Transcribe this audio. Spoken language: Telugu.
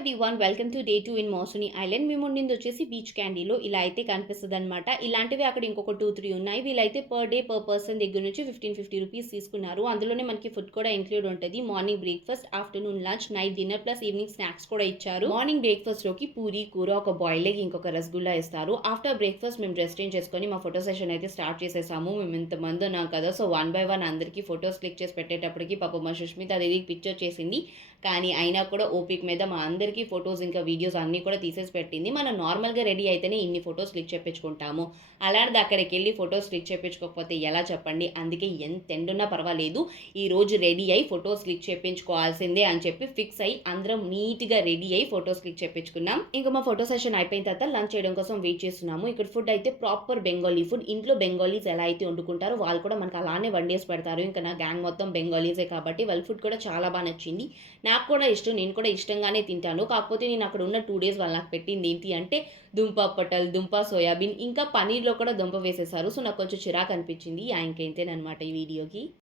Everyone welcome to day 2 in మోసోని ఐలాండ్. మేము ఉండింది వచ్చేసి బీచ్ క్యాండీలో ఇలా అయితే కనిపిస్తుంది అనమాట. ఇలాంటివి అక్కడ ఇంకొక 2-3 ఉన్నాయి. వీళ్ళైతే పర్ డే పర్ పర్సన్ దగ్గర నుంచి 1550 రూపీస్ తీసుకున్నారు. అందులోనే మనకి ఫుడ్ కూడా ఇంక్లూడ్ ఉంటుంది. Morning breakfast, afternoon lunch, night dinner plus evening snacks కూడా ఇచ్చారు. మార్నింగ్ బ్రేక్ఫాస్ట్ లోకి పూరి కూర, ఒక బాయిల్డ్ ఎగ్, ఇంకొక రసగుల్లా ఇస్తారు. ఆఫ్టర్ బ్రేక్ఫాస్ట్ మేము డ్రెస్ చేంజ్ చేసుకొని మా ఫోటో సెషన్ అయితే స్టార్ట్ చేసేసాము. మేము ఇంతమంది ఉన్నాం కదా, సో 1 by 1 అందరికీ ఫొటోస్ క్లిక్ చేసి పెట్టేటప్పటికి పాప మా సుష్మిత అది పిక్చర్ చేసింది. కానీ అయినా కూడా ఓపిక మీద మా అందరికీ ఫొటోస్ ఇంకా వీడియోస్ అన్నీ కూడా తీసేసి పెట్టింది. మనం నార్మల్గా రెడీ అయితేనే ఇన్ని ఫొటోస్ క్లిక్ చేయించుకుంటాము. అలాంటిది అక్కడికి వెళ్ళి ఫొటోస్ క్లిక్ చేయించుకోకపోతే ఎలా చెప్పండి. అందుకే ఎంత ఎండున్నా పర్వాలేదు, ఈరోజు రెడీ అయ్యి ఫొటోస్ క్లిక్ చేయించుకోవాల్సిందే అని చెప్పి ఫిక్స్ అయ్యి అందరం నీట్గా రెడీ అయ్యి ఫొటోస్ క్లిక్ చేయించుకున్నాం. ఇంకా మా ఫోటో సెషన్ అయిపోయిన తర్వాత లంచ్ చేయడం కోసం వెయిట్ చేస్తున్నాము. ఇక్కడ ఫుడ్ అయితే ప్రాపర్ బెంగాలీ ఫుడ్. ఇంట్లో బెంగాలీస్ ఎలా అయితే వండుకుంటారో వాళ్ళు కూడా మనకు అలానే వండేసి పెడతారు. ఇంకా నా గ్యాంగ్ మొత్తం బెంగాలీసే కాబట్టి వాళ్ళ ఫుడ్ కూడా చాలా బాగా నచ్చింది. నాకు కూడా ఇష్టం, నేను కూడా ఇష్టంగానే తింటాను. కాకపోతే నేను అక్కడ ఉన్న 2 days వాళ్ళు నాకు పెట్టింది ఏంటి అంటే దుంప పటల్, దుంప సోయాబీన్, ఇంకా పనీర్లో కూడా దుంప వేసేసారు. సో నాకు కొంచెం చిరాకు అనిపించింది. ఇంకేంతేనమాట ఈ వీడియోకి.